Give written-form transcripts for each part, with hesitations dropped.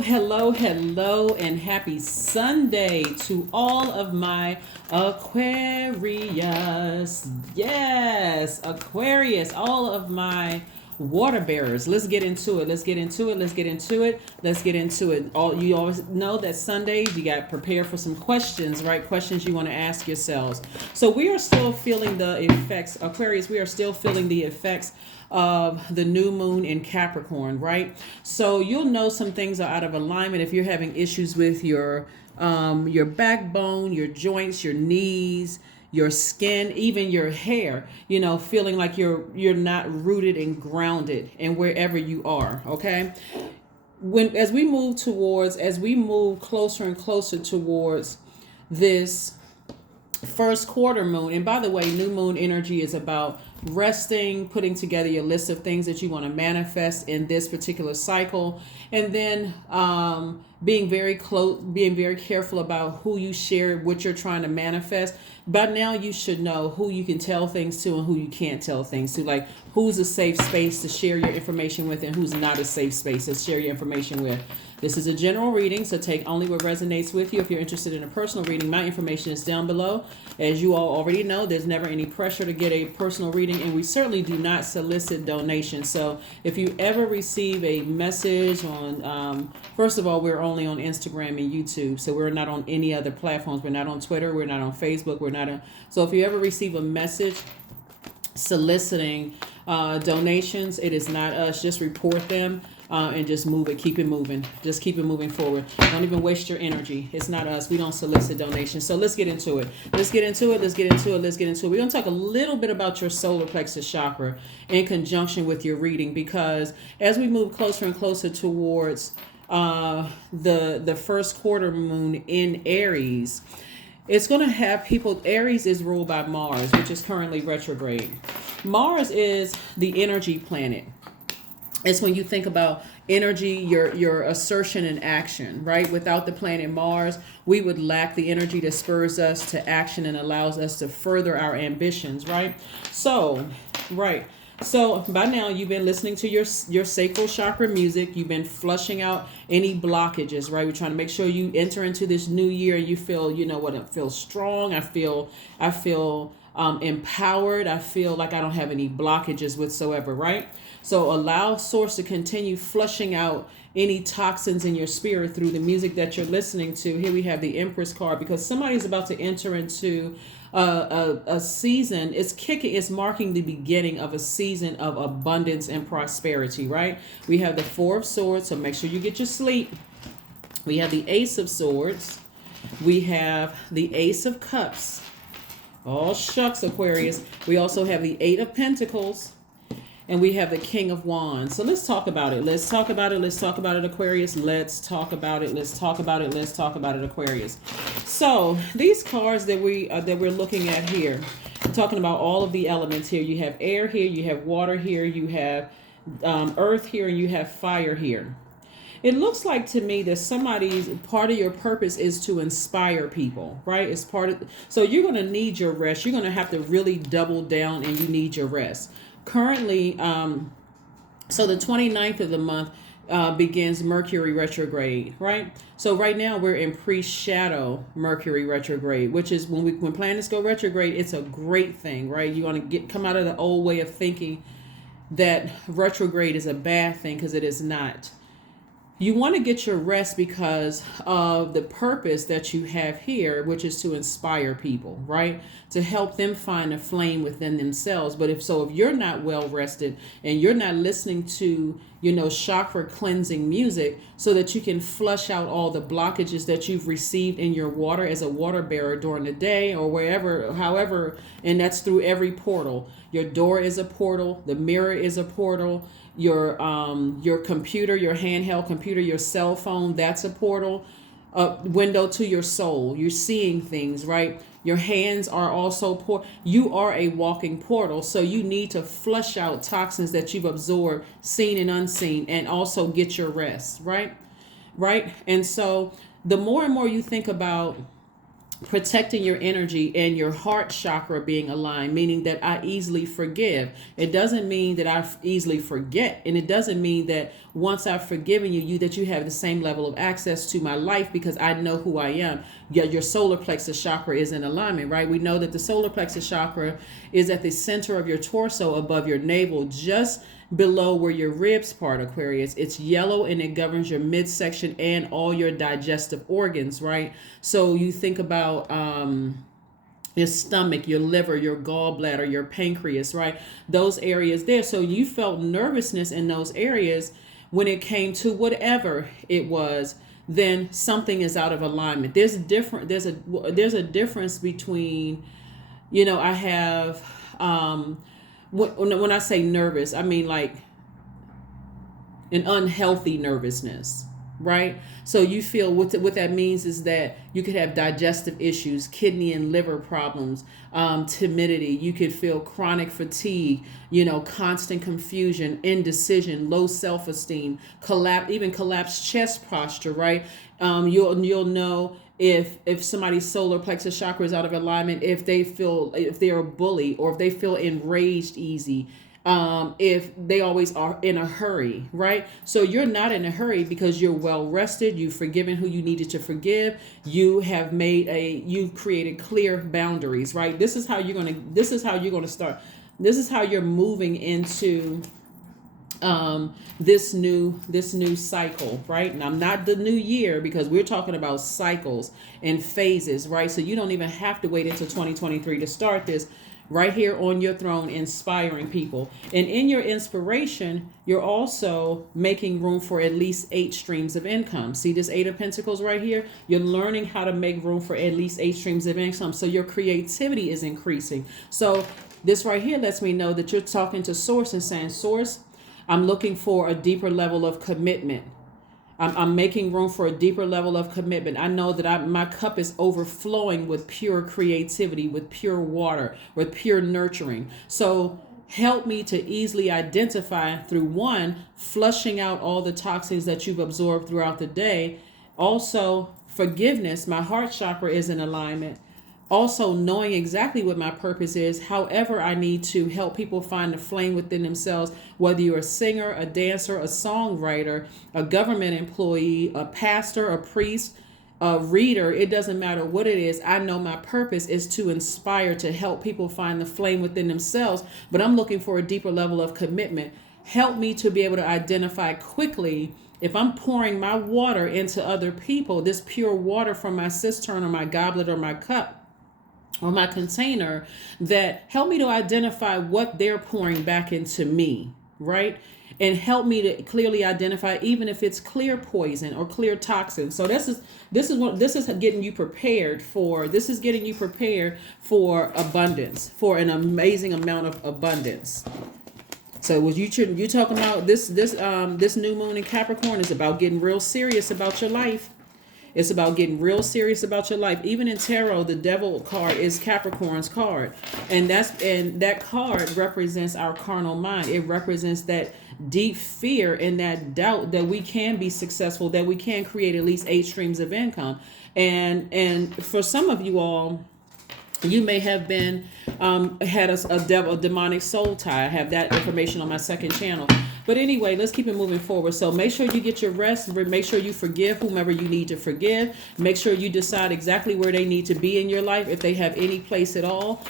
Hello, and happy Sunday to all of my Aquarius. Yes, Aquarius, all of my water bearers. Let's get into it. All you always know that Sundays you got prepared for some questions, right? Questions you want to ask yourselves. So we are still feeling the effects, Aquarius, we are still feeling the effects of the new moon in Capricorn, right? So you'll know some things are out of alignment if you're having issues with your backbone, your joints, your knees, your skin, even your hair, feeling like you're not rooted and grounded in wherever you are, okay? As we move closer and closer towards this first quarter moon, and by the way, new moon energy is about resting, putting together your list of things that you want to manifest in this particular cycle, and then being very careful about who you share what you're trying to manifest. By now you should know who you can tell things to and who you can't tell things to, like who's a safe space to share your information with and who's not a safe space to share your information with. This is a general reading, so take only what resonates with you. If you're interested in a personal reading, my information is down below. As you all already know, there's never any pressure to get a personal reading, and we certainly do not solicit donations. So if you ever receive a message on, first of all, we're only on Instagram and YouTube, so we're not on any other platforms. We're not on Twitter. We're not on Facebook. So if you ever receive a message soliciting donations, it is not us. Just report them. And just move it, keep it moving. Just keep it moving forward. Don't even waste your energy. It's not us. We don't solicit donations. So let's get into it. We're going to talk a little bit about your solar plexus chakra in conjunction with your reading, because as we move closer and closer towards the first quarter moon in Aries, it's going to have people. Aries is ruled by Mars, which is currently retrograde. Mars is the energy planet. It's when you think about energy, your assertion and action, right? Without the planet Mars, we would lack the energy that spurs us to action and allows us to further our ambitions, right? So by now you've been listening to your sacral chakra music. You've been flushing out any blockages, right? We're trying to make sure you enter into this new year and you feel, I feel strong. I feel empowered. I feel like I don't have any blockages whatsoever, right? So allow Source to continue flushing out any toxins in your spirit through the music that you're listening to. Here we have the Empress card, because somebody's about to enter into a season. It's marking the beginning of a season of abundance and prosperity, right? We have the Four of Swords, so make sure you get your sleep. We have the Ace of Swords. We have the Ace of Cups. Oh, shucks, Aquarius. We also have the Eight of Pentacles. And we have the King of Wands. So let's talk about it, Aquarius. Let's talk about it, Aquarius. So these cards that we're looking at here, talking about all of the elements here. You have air here, you have water here, you have earth here, and you have fire here. It looks like to me that part of your purpose is to inspire people, right? So you're going to need your rest. You're going to have to really double down, and you need your rest. Currently, so the 29th of the month begins Mercury retrograde, right? So right now we're in pre-shadow Mercury retrograde, which is when planets go retrograde, it's a great thing, right? You want to come out of the old way of thinking that retrograde is a bad thing, because it is not. You want to get your rest because of the purpose that you have here, which is to inspire people, right? To help them find a flame within themselves. But if you're not well rested and you're not listening to, chakra cleansing music so that you can flush out all the blockages that you've received in your water as a water bearer during the day or however, and that's through every portal. Your door is a portal. The mirror is a portal. Your computer, your handheld computer, your cell phone, that's a portal. Window to your soul. You're seeing things, right? Your hands are also you are a walking portal. So you need to flush out toxins that you've absorbed, seen and unseen, and also get your rest, right? And so the more and more you think about protecting your energy and your heart chakra being aligned, meaning that I easily forgive. It doesn't mean that I easily forget, and it doesn't mean that once I've forgiven you that you have the same level of access to my life because I know who I am. Yeah, your solar plexus chakra is in alignment, right? We know that the solar plexus chakra is at the center of your torso above your navel, just below where your ribs part, Aquarius. It's yellow and it governs your midsection and all your digestive organs, right? So you think about your stomach, your liver, your gallbladder, your pancreas, right? Those areas there. So you felt nervousness in those areas when it came to whatever it was, then something is out of alignment. There's a difference between, I have when I say nervous, I mean like an unhealthy nervousness, right? So you feel what that means is that you could have digestive issues, kidney and liver problems, timidity. You could feel chronic fatigue, constant confusion, indecision, low self-esteem, even collapsed chest posture, right? You'll know if somebody's solar plexus chakra is out of alignment, if they're a bully, or if they feel enraged easy, if they always are in a hurry, right? So you're not in a hurry because you're well rested. You've forgiven who you needed to forgive. You've created clear boundaries, right? This is how you're going to start. This is how you're moving into this new cycle, right? And I'm not the new year because we're talking about cycles and phases, right? So you don't even have to wait until 2023 to start this. Right here on your throne, inspiring people. And in your inspiration, you're also making room for at least 8 streams of income. See this 8 of Pentacles right here? You're learning how to make room for at least 8 streams of income. So your creativity is increasing. So this right here lets me know that you're talking to Source and saying, Source, I'm looking for a deeper level of commitment. I'm making room for a deeper level of commitment. I know that my cup is overflowing with pure creativity, with pure water, with pure nurturing. So help me to easily identify through one, flushing out all the toxins that you've absorbed throughout the day. Also, forgiveness. My heart chakra is in alignment. Also knowing exactly what my purpose is. However, I need to help people find the flame within themselves, whether you're a singer, a dancer, a songwriter, a government employee, a pastor, a priest, a reader. It doesn't matter what it is. I know my purpose is to inspire, to help people find the flame within themselves, but I'm looking for a deeper level of commitment. Help me to be able to identify quickly if I'm pouring my water into other people, this pure water from my cistern or my goblet or my cup, or my container, that help me to identify what they're pouring back into me, right? And help me to clearly identify, even if it's clear poison or clear toxin. So this is getting you prepared for abundance, for an amazing amount of abundance. So was you talking about this new moon in Capricorn is about getting real serious about your life. It's about getting real serious about your life. Even in tarot, the devil card is Capricorn's card. And that card represents our carnal mind. It represents that deep fear and that doubt that we can be successful, that we can create at least 8 streams of income. And for some of you all, you may have been had a demonic soul tie. I have that information on my second channel. But anyway, let's keep it moving forward. So make sure you get your rest. Make sure you forgive whomever you need to forgive. Make sure you decide exactly where they need to be in your life, if they have any place at all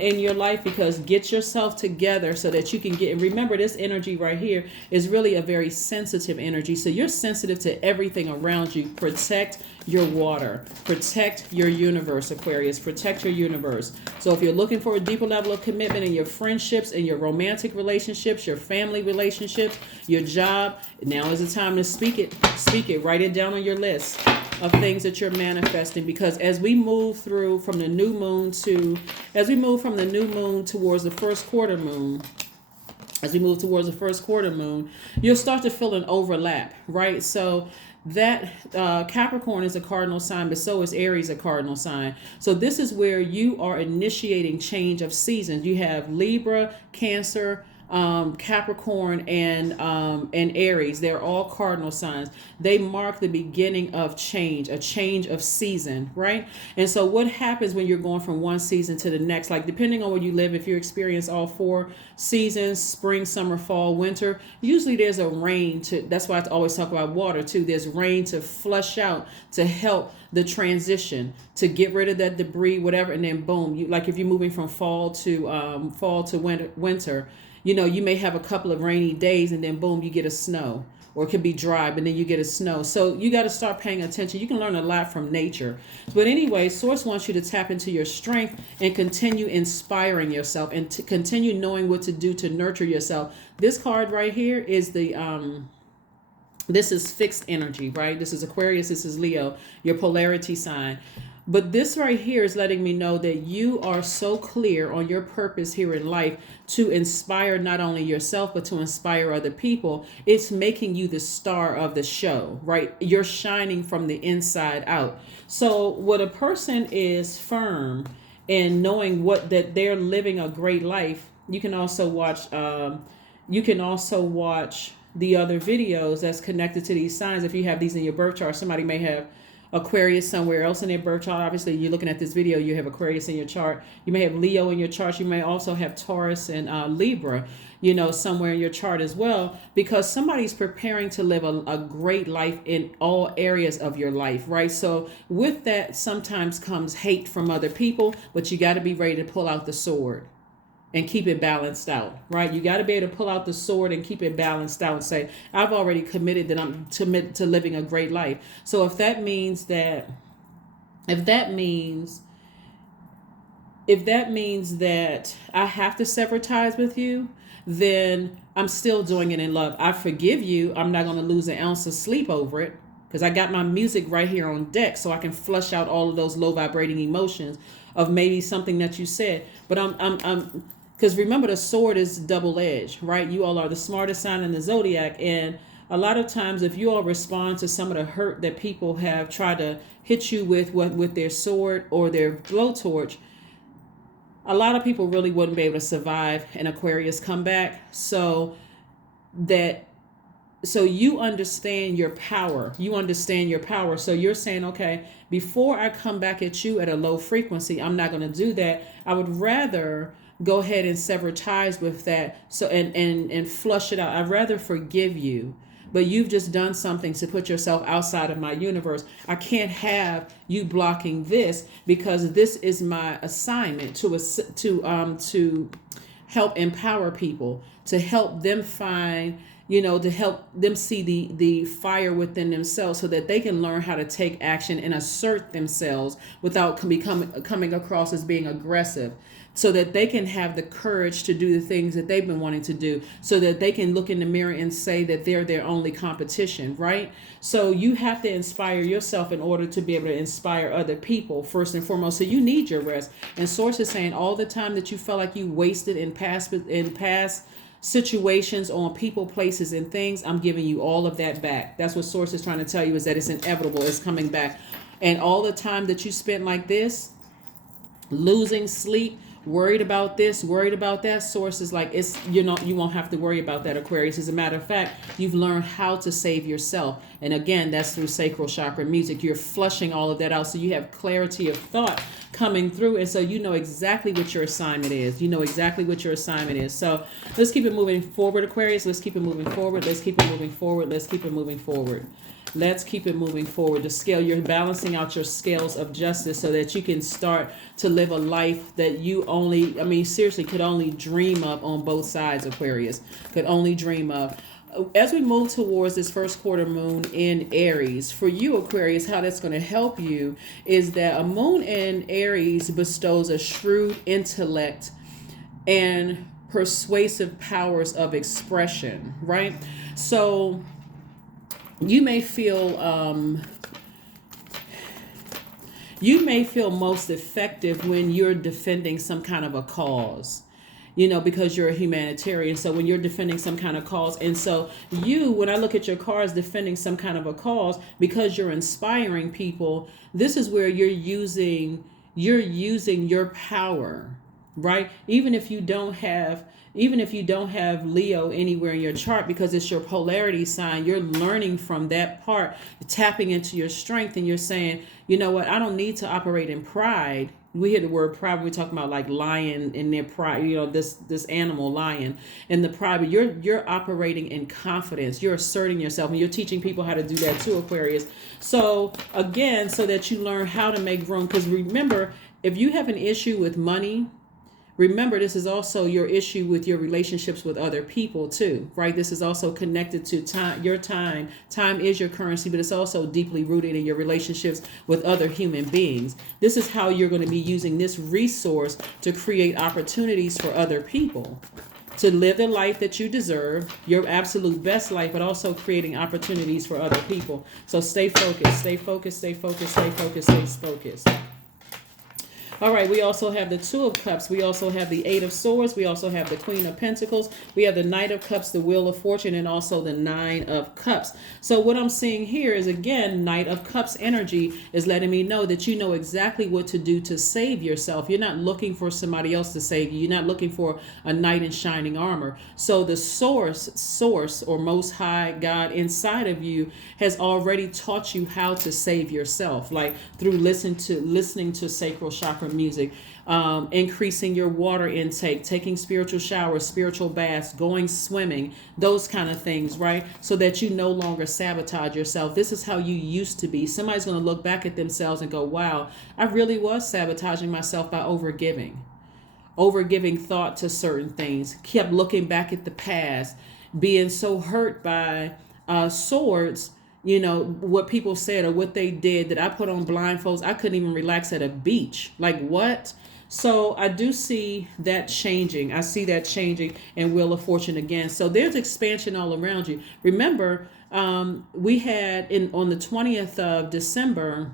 in your life, because get yourself together so that you can get, and remember this energy right here is really a very sensitive energy. So you're sensitive to everything around you. Protect your water. Protect your universe, Aquarius. Protect your universe. So if you're looking for a deeper level of commitment in your friendships, in your romantic relationships, your family relationships, your job, now is the time to speak it. Speak it. Write it down on your list of things that you're manifesting, because as we move from the new moon towards the first quarter moon, you'll start to feel an overlap, right? So that Capricorn is a cardinal sign, but so is Aries a cardinal sign. So this is where you are initiating change of seasons. You have Libra, Cancer, Capricorn and Aries, they're all cardinal signs. They mark the beginning of change, a change of season, right? And so what happens when you're going from one season to the next, like depending on where you live, if you experience all four seasons, spring, summer, fall, winter, usually there's a rain to, that's why I always talk about water too. There's rain to flush out, to help the transition, to get rid of that debris, whatever. And then boom, you, like if you're moving from fall to winter, you know, you may have a couple of rainy days and then boom, you get a snow, or it could be dry, but then you get a snow. So you got to start paying attention. You can learn a lot from nature. But anyway, Source wants you to tap into your strength and continue inspiring yourself and to continue knowing what to do to nurture yourself. This card right here is this is fixed energy, right? This is Aquarius, this is Leo, your polarity sign. But this right here is letting me know that you are so clear on your purpose here in life to inspire not only yourself, but to inspire other people. It's making you the star of the show, right? You're shining from the inside out. So what a person is firm in knowing that they're living a great life. You can also watch, the other videos that's connected to these signs. If you have these in your birth chart, somebody may have Aquarius somewhere else in their birth chart. Obviously, you're looking at this video, you have Aquarius in your chart. You may have Leo in your chart. You may also have Taurus and Libra, you know, somewhere in your chart as well, because somebody's preparing to live a great life in all areas of your life, right? So with that sometimes comes hate from other people, but you got to be ready to pull out the sword and keep it balanced out, right? You got to be able to pull out the sword and keep it balanced out and say, I've already committed that I'm committed to living a great life. So if that means that I have to sever ties with you, then I'm still doing it in love. I forgive you. I'm not going to lose an ounce of sleep over it, because I got my music right here on deck so I can flush out all of those low vibrating emotions of maybe something that you said. But I'm because remember, the sword is double-edged, right? You all are the smartest sign in the Zodiac. And a lot of times, if you all respond to some of the hurt that people have tried to hit you with their sword or their blowtorch, a lot of people really wouldn't be able to survive an Aquarius comeback. So you understand your power. You understand your power. So you're saying, okay, before I come back at you at a low frequency, I'm not going to do that. I would rather go ahead and sever ties with that. So and flush it out. I'd rather forgive you, but you've just done something to put yourself outside of my universe. I can't have you blocking this, because this is my assignment to help empower people, to help them find, to help them see the fire within themselves, so that they can learn how to take action and assert themselves without coming across as being aggressive, so that they can have the courage to do the things that they've been wanting to do, so that they can look in the mirror and say that they're their only competition, right? So you have to inspire yourself in order to be able to inspire other people, first and foremost. So you need your rest. And Source is saying all the time that you felt like you wasted in past situations, on people, places, and things, I'm giving you all of that back. That's what Source is trying to tell you, is that it's inevitable. It's coming back. And all the time that you spent like this, losing sleep, worried about this, worried about that, Source is like, you won't have to worry about that, Aquarius. As a matter of fact, you've learned how to save yourself. And again, that's through sacral chakra music. You're flushing all of that out, so you have clarity of thought coming through. And so you know exactly what your assignment is. So let's keep it moving forward, Aquarius. Let's keep it moving forward. Let's keep it moving forward. Let's keep it moving forward. Let's keep it moving forward. The scale, you're balancing out your scales of justice so that you can start to live a life that you seriously could only dream of on both sides, Aquarius. Could only dream of. As we move towards this first quarter moon in Aries, for you, Aquarius, how that's going to help you is that a moon in Aries bestows a shrewd intellect and persuasive powers of expression, right? So you may feel most effective when you're defending some kind of a cause, because you're a humanitarian. So when you're defending some kind of cause, and so when I look at your cards defending some kind of a cause, because you're inspiring people, this is where you're using your power right? Even if you don't have Leo anywhere in your chart, because it's your polarity sign, you're learning from that part, tapping into your strength, and you're saying, you know what, I don't need to operate in pride. We hear the word pride when we're talking about like lion and their pride, this animal lion and the pride, but you're operating in confidence. You're asserting yourself, and you're teaching people how to do that too, Aquarius. So again, so that you learn how to make room, because remember, if you have an issue with money, remember, this is also your issue with your relationships with other people too, right? This is also connected to time, your time. Time is your currency, but it's also deeply rooted in your relationships with other human beings. This is how you're going to be using this resource to create opportunities for other people to live the life that you deserve, your absolute best life, but also creating opportunities for other people. So stay focused, stay focused, stay focused, stay focused, stay focused. All right, we also have the Two of Cups. We also have the Eight of Swords. We also have the Queen of Pentacles. We have the Knight of Cups, the Wheel of Fortune, and also the Nine of Cups. So what I'm seeing here is, again, Knight of Cups energy is letting me know that you know exactly what to do to save yourself. You're not looking for somebody else to save you. You're not looking for a knight in shining armor. So the source or Most High God inside of you has already taught you how to save yourself, like through listening to sacral chakra music, increasing your water intake, taking spiritual showers, spiritual baths, going swimming, those kind of things, right? So that you no longer sabotage yourself. This is how you used to be. Somebody's going to look back at themselves and go, wow, I really was sabotaging myself by overgiving thought to certain things, kept looking back at the past, being so hurt by swords, what people said or what they did, that I put on blindfolds. I couldn't even relax at a beach. Like, what? So I do see that changing. I see that changing in Wheel of Fortune again. So there's expansion all around you. Remember, we had on the 20th of December,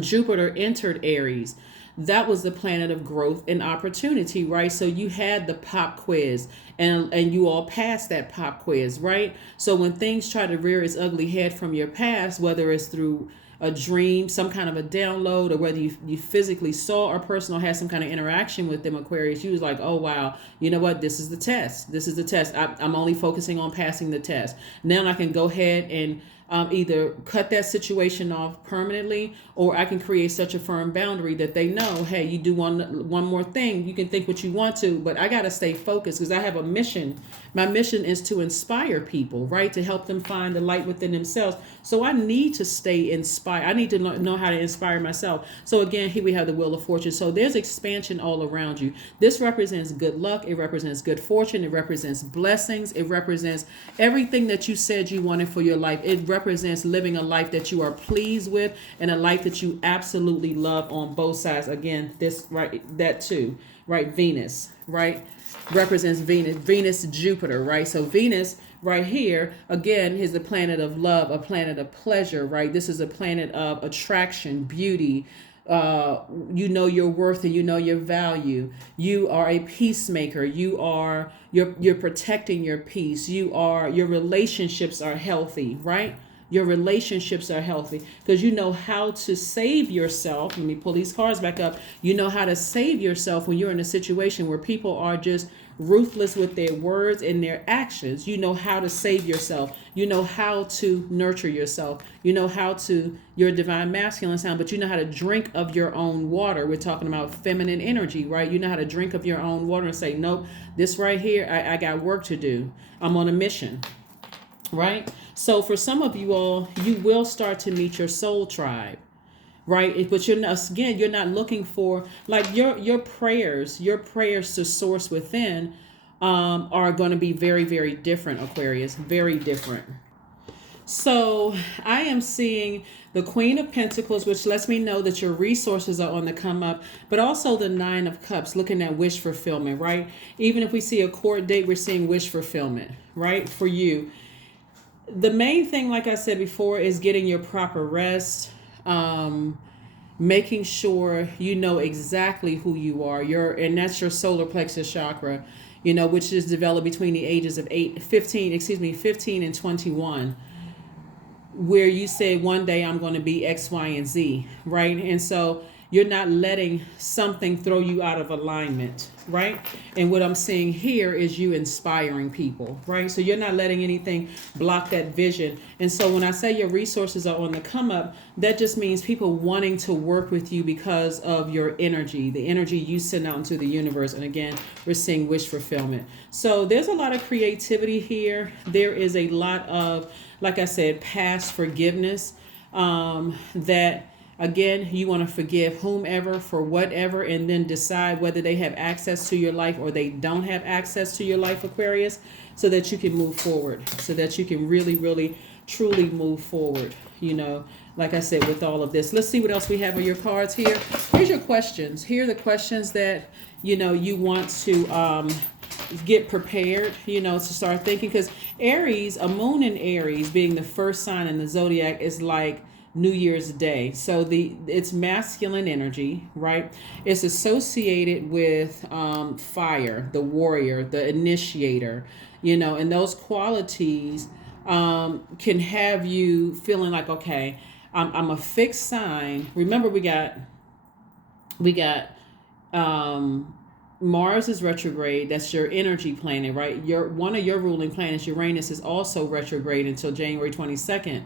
Jupiter entered Aries. That was the planet of growth and opportunity, right? So you had the pop quiz, and you all passed that pop quiz, right? So when things try to rear its ugly head from your past, whether it's through a dream, some kind of a download, or whether you physically saw a person or had some kind of interaction with them, Aquarius, you was like, oh, wow, you know what? This is the test. This is the test. I'm only focusing on passing the test. Now I can go ahead and either cut that situation off permanently, or I can create such a firm boundary that they know, hey, you do one more thing, you can think what you want to, but I got to stay focused because I have a mission. My mission is to inspire people, right? To help them find the light within themselves. So I need to stay inspired. I need to know how to inspire myself. So again, here we have the Wheel of Fortune. So there's expansion all around you. This represents good luck. It represents good fortune. It represents blessings. It represents everything that you said you wanted for your life. It represents living a life that you are pleased with and a life that you absolutely love on both sides. Again, this, right, that too, right? Venus, right? Represents Venus, Jupiter, right? So Venus right here, again, is the planet of love, a planet of pleasure, right? This is a planet of attraction, beauty. You know your worth and you know your value. You are a peacemaker. You're protecting your peace. Your relationships are healthy, right? Your relationships are healthy because you know how to save yourself. Let me pull these cards back up. You know how to save yourself when you're in a situation where people are just ruthless with their words and their actions. You know how to save yourself. You know how to nurture yourself. You know how to, your divine masculine sound, but you know how to drink of your own water. We're talking about feminine energy, right? You know how to drink of your own water and say, nope, this right here, I got work to do. I'm on a mission. Right? So for some of you all, you will start to meet your soul tribe, right? But you're not looking for, like, your prayers to source within are going to be very, very different, Aquarius, very different. So I am seeing the Queen of Pentacles, which lets me know that your resources are on the come up, but also the Nine of Cups, looking at wish fulfillment, right? Even if we see a court date, we're seeing wish fulfillment, right? For you. The main thing, like I said before, is getting your proper rest, making sure you know exactly who you are. And that's your solar plexus chakra, which is developed between the ages of 15 and 21, where you say one day I'm going to be X, Y, and Z, right? And so you're not letting something throw you out of alignment, right? And what I'm seeing here is you inspiring people, right? So you're not letting anything block that vision. And so when I say your resources are on the come up, that just means people wanting to work with you because of your energy, the energy you send out into the universe. And again, we're seeing wish fulfillment. So there's a lot of creativity here. There is a lot of, like I said, past forgiveness, that again, you want to forgive whomever for whatever, and then decide whether they have access to your life or they don't have access to your life, Aquarius, so that you can move forward, so that you can really, really, truly move forward, like I said, with all of this. Let's see what else we have on your cards here. Here's your questions. Here are the questions that, you want to get prepared, to start thinking, because Aries, a moon in Aries being the first sign in the zodiac is like New Year's Day. So it's masculine energy, right? It's associated with fire, the warrior, the initiator, and those qualities can have you feeling like, okay, I'm a fixed sign. Remember, we got Mars is retrograde. That's your energy planet, right? One of your ruling planets, Uranus, is also retrograde until January 22nd.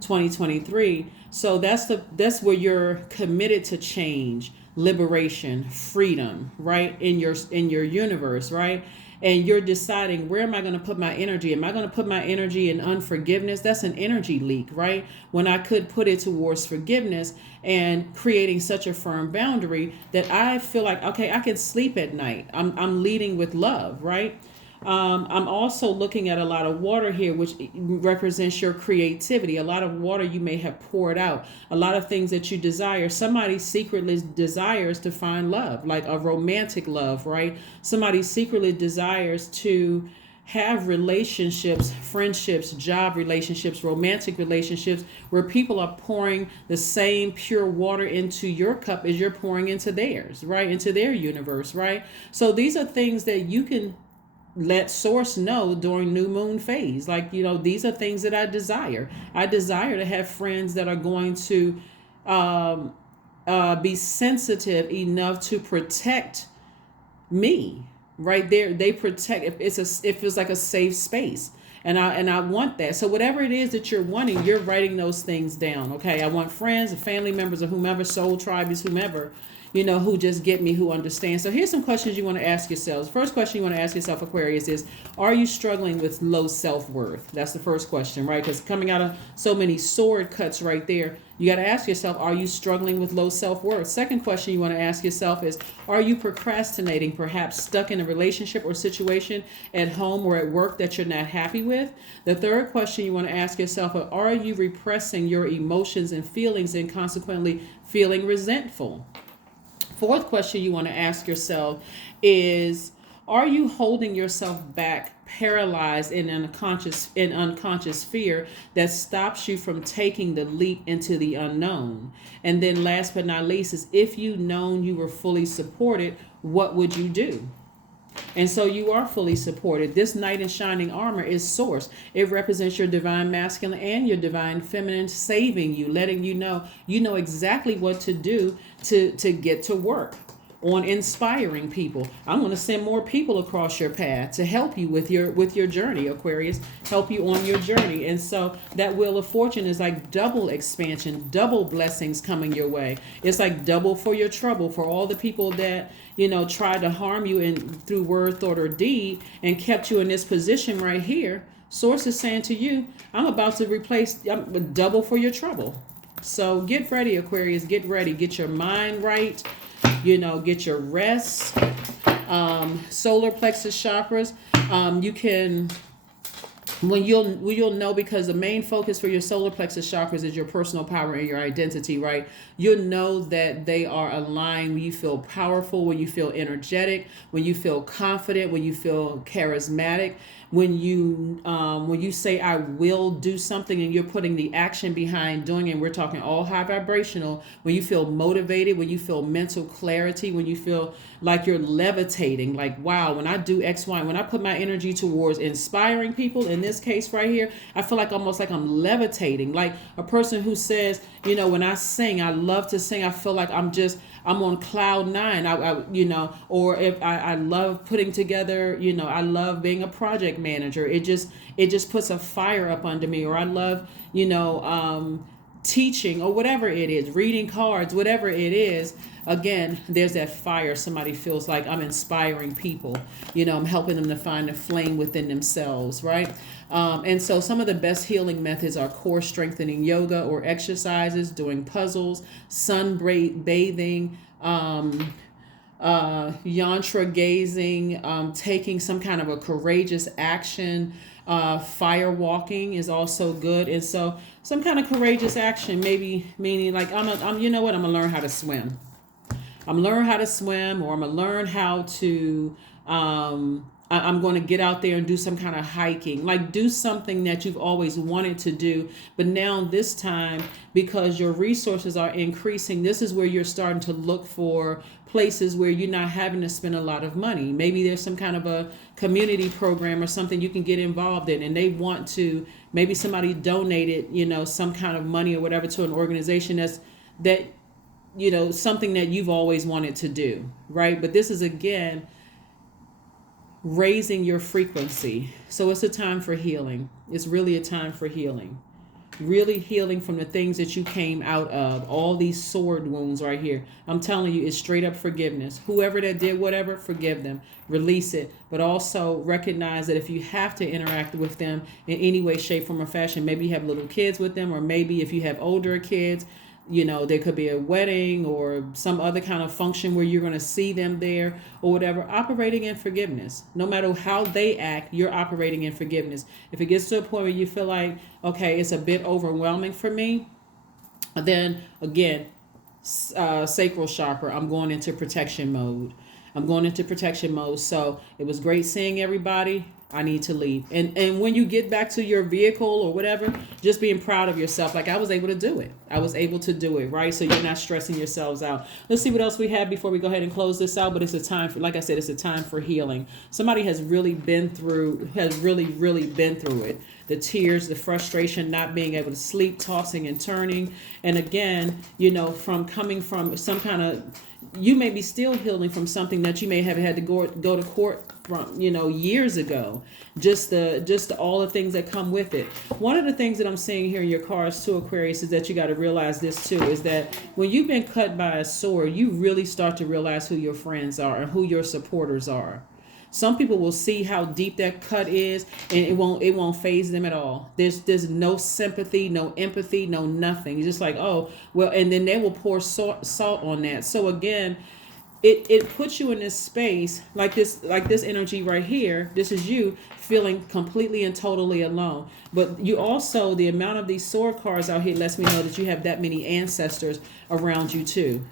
2023. So that's where you're committed to change, liberation, freedom, right? In your universe, right? And you're deciding, where am I going to put my energy? Am I going to put my energy in unforgiveness? That's an energy leak, right? When I could put it towards forgiveness and creating such a firm boundary that I feel like, okay, I can sleep at night. I'm leading with love, right? I'm also looking at a lot of water here, which represents your creativity. A lot of water you may have poured out, a lot of things that you desire. Somebody secretly desires to find love, like a romantic love, right? Somebody secretly desires to have relationships, friendships, job relationships, romantic relationships, where people are pouring the same pure water into your cup as you're pouring into theirs, right? Into their universe, right? So these are things that you can let source know during new moon phase. Like, these are things that I desire. I desire to have friends that are going to be sensitive enough to protect me, right? They protect. It feels like a safe space. And I want that. So whatever it is that you're wanting, you're writing those things down. Okay, I want friends and family members or whomever, soul tribe is whomever, who just get me, who understand. So here's some questions you want to ask yourselves. First question you want to ask yourself, Aquarius, is, are you struggling with low self-worth? That's the first question, right? Because coming out of so many sword cuts right there, you got to ask yourself, are you struggling with low self-worth? Second question you want to ask yourself is, are you procrastinating, perhaps stuck in a relationship or situation at home or at work that you're not happy with? The third question you want to ask yourself is, are you repressing your emotions and feelings and consequently feeling resentful? Fourth question you want to ask yourself is, are you holding yourself back, paralyzed in unconscious fear that stops you from taking the leap into the unknown? And then last but not least is, if you known you were fully supported, what would you do? And so you are fully supported. This knight in shining armor is source. It represents your divine masculine and your divine feminine, saving you, letting you know exactly what to do to get to work on inspiring people. I'm going to send more people across your path to help you with your journey, Aquarius, help you on your journey. And so that Wheel of Fortune is like double expansion, double blessings coming your way. It's like double for your trouble, for all the people that, tried to harm you through word, thought, or deed and kept you in this position right here. Source is saying to you, I'm about to replace double for your trouble. So get ready, Aquarius, get ready. Get your mind right. Get your rest. Solar plexus chakras. You can, when you'll know, because the main focus for your solar plexus chakras is your personal power and your identity, right? You'll know that they are aligned when you feel powerful, when you feel energetic, when you feel confident, when you feel charismatic, when you say I will do something and you're putting the action behind doing it. And we're talking all high vibrational. When you feel motivated, when you feel mental clarity, when you feel like you're levitating, like wow, when I do X, Y, when I put my energy towards inspiring people, in this case right here, I feel like almost like I'm levitating, like a person who says, when I sing, I love to sing. I feel like I'm on cloud nine. Or if I love putting together, I love being a project manager. It just puts a fire up under me. Or I love, teaching or whatever it is, reading cards, whatever it is. Again, there's that fire. Somebody feels like I'm inspiring people. I'm helping them to find a flame within themselves, right? And so some of the best healing methods are core strengthening yoga or exercises, doing puzzles, sun bathing, yantra gazing, taking some kind of a courageous action. Fire walking is also good. And so some kind of courageous action, maybe meaning like I'm gonna learn how to swim. I'm learn how to swim, or I'm gonna learn how to I'm going to get out there and do some kind of hiking, like do something that you've always wanted to do. But now this time, because your resources are increasing, this is where you're starting to look for places where you're not having to spend a lot of money. Maybe there's some kind of a community program or something you can get involved in, and they want to, maybe somebody donated, some kind of money or whatever to an organization that something that you've always wanted to do, right? But this is, again, raising your frequency. So it's a time for healing. It's really a time for healing. Really healing from the things that you came out of. All these sword wounds right here. I'm telling you, it's straight up forgiveness. Whoever that did whatever, forgive them. Release it. But also recognize that if you have to interact with them in any way, shape, form, or fashion, maybe you have little kids with them, or maybe if you have older kids, there could be a wedding or some other kind of function where you're going to see them there or whatever, operating in forgiveness. No matter how they act, you're operating in forgiveness. If it gets to a point where you feel like, okay, it's a bit overwhelming for me, then again, sacral chakra, I'm going into protection mode. So it was great seeing everybody. I need to leave. And when you get back to your vehicle or whatever, just being proud of yourself. Like, I was able to do it. Right? So you're not stressing yourselves out. Let's see what else we have before we go ahead and close this out. But it's a time for, like I said, it's a time for healing. Somebody has really been through it. The tears, the frustration, not being able to sleep, tossing and turning. And again, from coming from some kind of, you may be still healing from something that you may have had to go to court from, years ago. Just all the things that come with it. One of the things that I'm seeing here in your cards too, Aquarius, is that you got to realize this too, is that when you've been cut by a sword, you really start to realize who your friends are and who your supporters are. Some people will see how deep that cut is, and it won't faze them at all. There's no sympathy, no empathy, no nothing. It's just like, oh, well, and then they will pour salt on that. So again, it puts you in this space like this energy right here. This is you feeling completely and totally alone. But you also, the amount of these sword cards out here lets me know that you have that many ancestors around you too.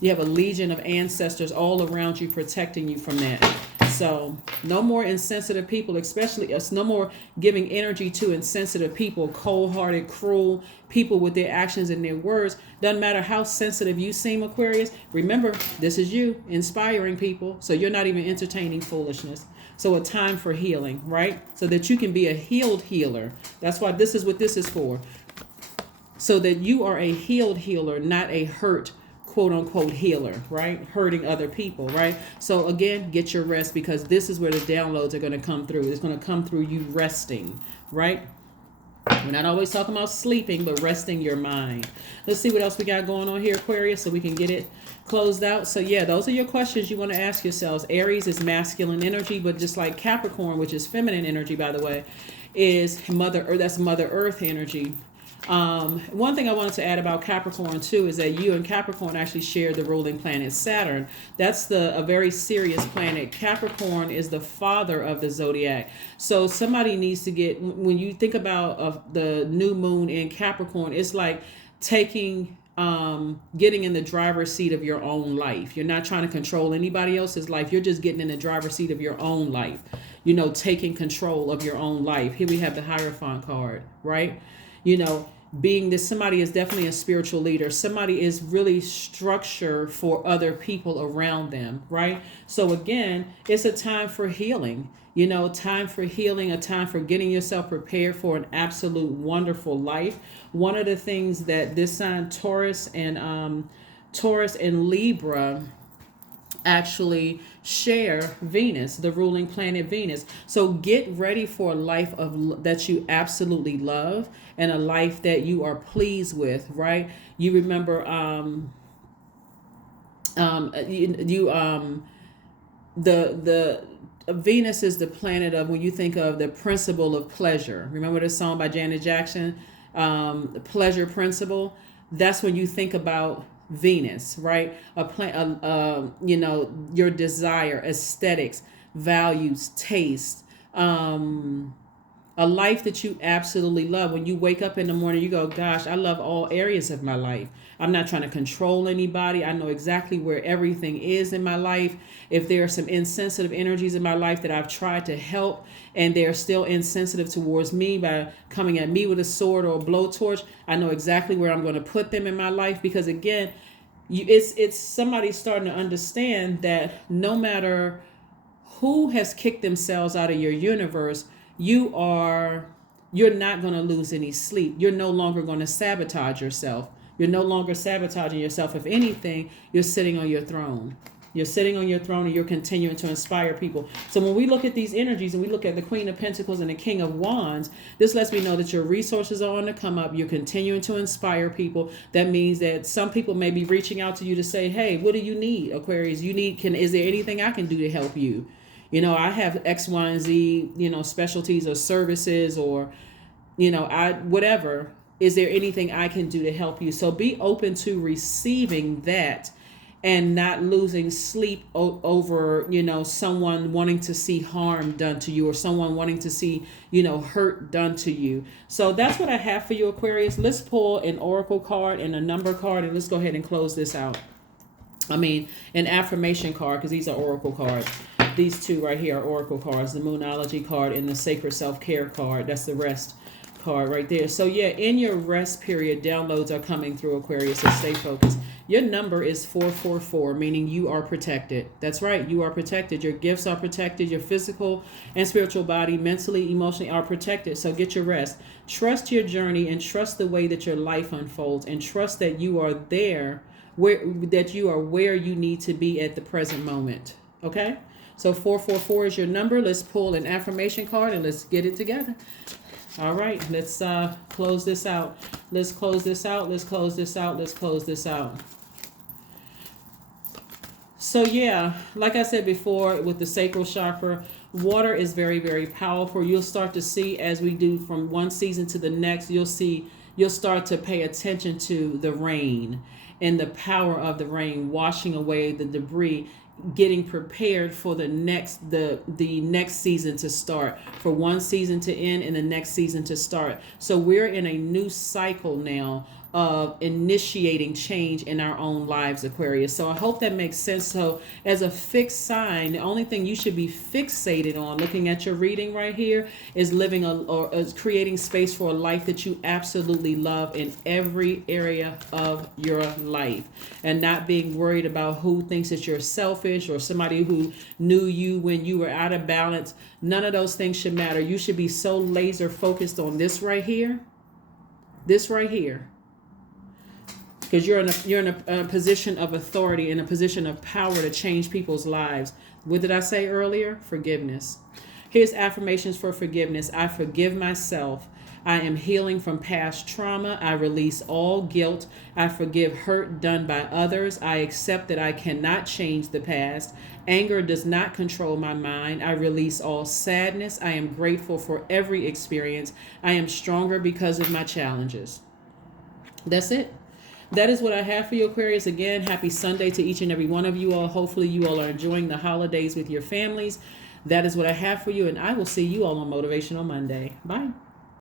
You have a legion of ancestors all around you protecting you from that. So no more insensitive people, especially us. No more giving energy to insensitive people, cold-hearted, cruel people with their actions and their words. Doesn't matter how sensitive you seem, Aquarius. Remember, this is you inspiring people. So you're not even entertaining foolishness. So a time for healing, right? So that you can be a healed healer. That's why this is what this is for. So that you are a healed healer, not a hurt, quote unquote, healer, right? Hurting other people, right? So again, get your rest, because this is where the downloads are going to come through. It's going to come through you resting, right? We're not always talking about sleeping, but resting your mind. Let's see what else we got going on here, Aquarius, so we can get it closed out. So yeah, those are your questions you want to ask yourselves. Aries is masculine energy, but just like Capricorn, which is feminine energy, by the way, is Mother Earth. That's Mother Earth energy. One thing I wanted to add about Capricorn too is that you and Capricorn actually share the ruling planet Saturn. That's a very serious planet. Capricorn is the father of the zodiac. So somebody needs to get, when you think about the new moon in Capricorn, it's like getting in the driver's seat of your own life. You're not trying to control anybody else's life. You're just getting in the driver's seat of your own life. taking control of your own life. Here we have the Hierophant card, right? Being this, somebody is definitely a spiritual leader. Somebody is really structured for other people around them, right? So again, it's a time for healing, time for healing, a time for getting yourself prepared for an absolute wonderful life. One of the things that this sign, Taurus and Libra, actually share Venus, the ruling planet Venus. So get ready for a life that you absolutely love and a life that you are pleased with, right? You remember the Venus is the planet of, when you think of the principle of pleasure. Remember the song by Janet Jackson, the Pleasure Principle? That's when you think about Venus, right? Your desire, aesthetics, values, taste, a life that you absolutely love. When you wake up in the morning, you go, gosh, I love all areas of my life. I'm not trying to control anybody. I know exactly where everything is in my life. If there are some insensitive energies in my life that I've tried to help and they're still insensitive towards me by coming at me with a sword or a blowtorch, I know exactly where I'm going to put them in my life. Because again, it's somebody starting to understand that no matter who has kicked themselves out of your universe, you're not going to lose any sleep. You're no longer going to sabotage yourself. You're no longer sabotaging yourself. If anything, you're sitting on your throne. You're sitting on your throne and you're continuing to inspire people. So when we look at these energies and we look at the Queen of Pentacles and the King of Wands, this lets me know that your resources are on the come up. You're continuing to inspire people. That means that some people may be reaching out to you to say, hey, what do you need, Aquarius? Is there anything I can do to help you? I have X, Y, and Z, specialties or services or, whatever. Is there anything I can do to help you? So be open to receiving that and not losing sleep over, someone wanting to see harm done to you or someone wanting to see, hurt done to you. So that's what I have for you, Aquarius. Let's pull an oracle card and a number card, and let's go ahead and close this out. An affirmation card, because these are oracle cards. These two right here are oracle cards, the Moonology card and the Sacred Self-Care card. That's the rest card right there. So yeah, in your rest period, downloads are coming through, Aquarius, so stay focused. Your number is 444, meaning you are protected. That's right, you are protected. Your gifts are protected. Your physical and spiritual body, mentally, emotionally are protected. So get your rest. Trust your journey and trust the way that your life unfolds, and trust that you are there, that you are where you need to be at the present moment. Okay? So 444 is your number. Let's pull an affirmation card and let's get it together. All right, let's close this out. Let's close this out. Let's close this out. Let's close this out. So yeah, like I said before, with the sacral chakra, water is very, very powerful. You'll start to see, as we do from one season to the next, you'll start to pay attention to the rain and the power of the rain washing away the debris, getting prepared for the next season to start, for one season to end and the next season to start. So we're in a new cycle now of initiating change in our own lives, Aquarius. So I hope that makes sense. So as a fixed sign, the only thing you should be fixated on, looking at your reading right here, is living or creating space for a life that you absolutely love in every area of your life, and not being worried about who thinks that you're selfish or somebody who knew you when you were out of balance. None of those things should matter. You should be so laser focused on this right here, because you're in a position of authority, in a position of power to change people's lives. What did I say earlier? Forgiveness. Here's affirmations for forgiveness. I forgive myself. I am healing from past trauma. I release all guilt. I forgive hurt done by others. I accept that I cannot change the past. Anger does not control my mind. I release all sadness. I am grateful for every experience. I am stronger because of my challenges. That's it. That is what I have for you, Aquarius. Again, happy Sunday to each and every one of you all. Hopefully you all are enjoying the holidays with your families. That is what I have for you, and I will see you all on Motivational Monday. Bye.